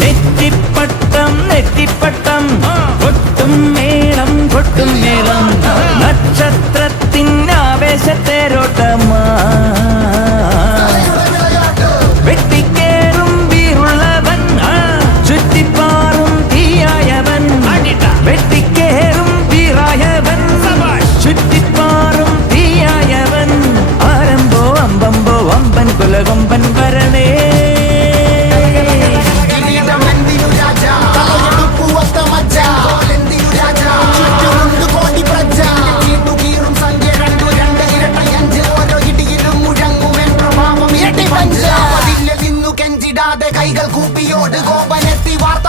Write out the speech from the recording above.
நெத்தி பட்டம் நெத்தி பட்டம் கொட்டும் மேளம் கொட்டும் மேளம். நட்சத்திரத்தின் ஆவேசத்தேரோட்டமா? வெட்டிக்கேறும் வீருள்ளவன் சுத்தி பாரும் தீயாயவன். வெட்டிக்கேறும் வீராயவன் சுத்தி பாரும் தீயாயவன். ஆரம்போ அம்பம்போ அம்பன் குலகொம்பன் வரனே ഇടാതെ കൈകൾ കൂപ്പിയോട് കോമ്പനെത്തി വാർത്ത